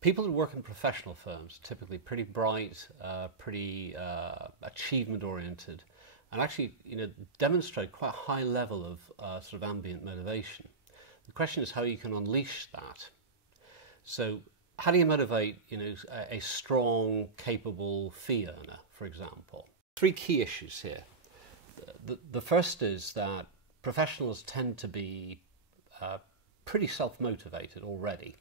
People who work in professional firms are typically pretty bright, pretty achievement-oriented, and actually, demonstrate quite a high level of sort of ambient motivation. The question is how you can unleash that. So, how do you motivate, a strong, capable fee earner, for example? Three key issues here. The first is that professionals tend to be pretty self-motivated already.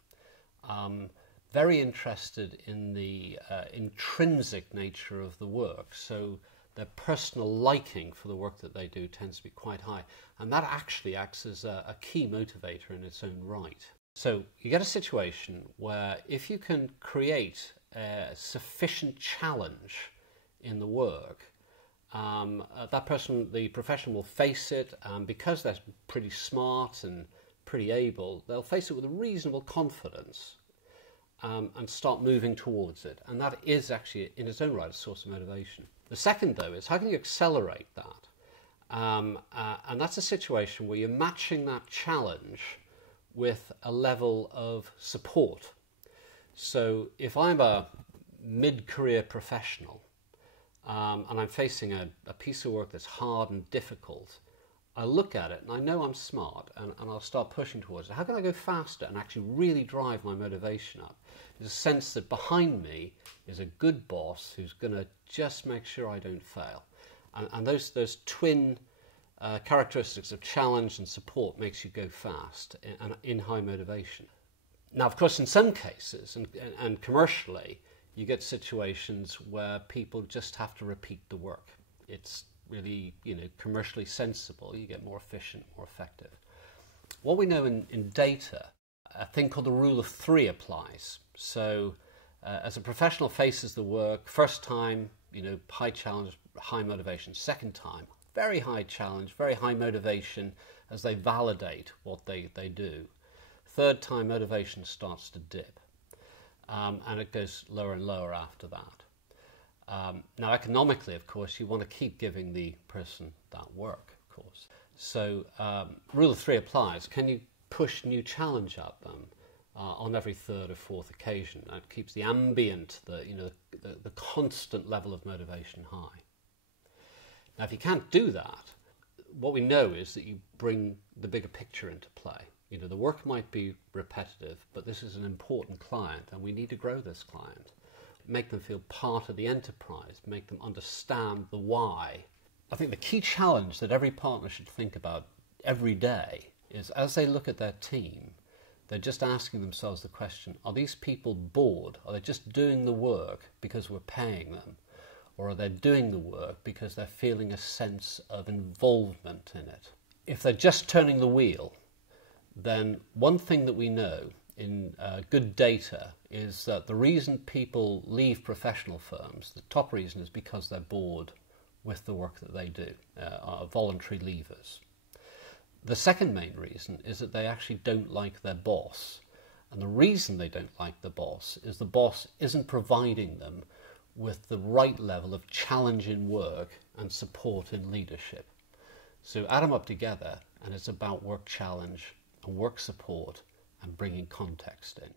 Very interested in the intrinsic nature of the work, so their personal liking for the work that they do tends to be quite high, and that actually acts as a key motivator in its own right. So you get a situation where if you can create a sufficient challenge in the work, the professional will face it, because they're pretty smart and pretty able, they'll face it with a reasonable confidence. And start moving towards it. And that is actually, in its own right, a source of motivation. The second, though, is how can you accelerate that? And that's a situation where you're matching that challenge with a level of support. So if I'm a mid-career professional and I'm facing a piece of work that's hard and difficult, I look at it and I know I'm smart and I'll start pushing towards it. How can I go faster and actually really drive my motivation up? There's a sense that behind me is a good boss who's going to just make sure I don't fail. And those twin characteristics of challenge and support makes you go fast and in high motivation. Now, of course, in some cases, and commercially, you get situations where people just have to repeat the work. It's really, commercially sensible. You get more efficient, more effective. What we know in data, a thing called the rule of three applies. So as a professional faces the work, first time, high challenge, high motivation. Second time, very high challenge, very high motivation as they validate what they do. Third time, motivation starts to dip. And it goes lower and lower after that. Now, economically, of course, you want to keep giving the person that work, of course. So, rule of three applies. Can you push new challenge at them on every third or fourth occasion? That keeps the ambient, the constant level of motivation high. Now, if you can't do that, what we know is that you bring the bigger picture into play. The work might be repetitive, but this is an important client, and we need to grow this client. Make them feel part of the enterprise, make them understand the why. I think the key challenge that every partner should think about every day is as they look at their team, they're just asking themselves the question, are these people bored? Are they just doing the work because we're paying them? Or are they doing the work because they're feeling a sense of involvement in it? If they're just turning the wheel, then one thing that we know in good data is that the reason people leave professional firms, the top reason is because they're bored with the work that they do, are voluntary leavers. The second main reason is that they actually don't like their boss. And the reason they don't like the boss isn't providing them with the right level of challenge in work and support in leadership. So add them up together and it's about work challenge and work support and bringing context in.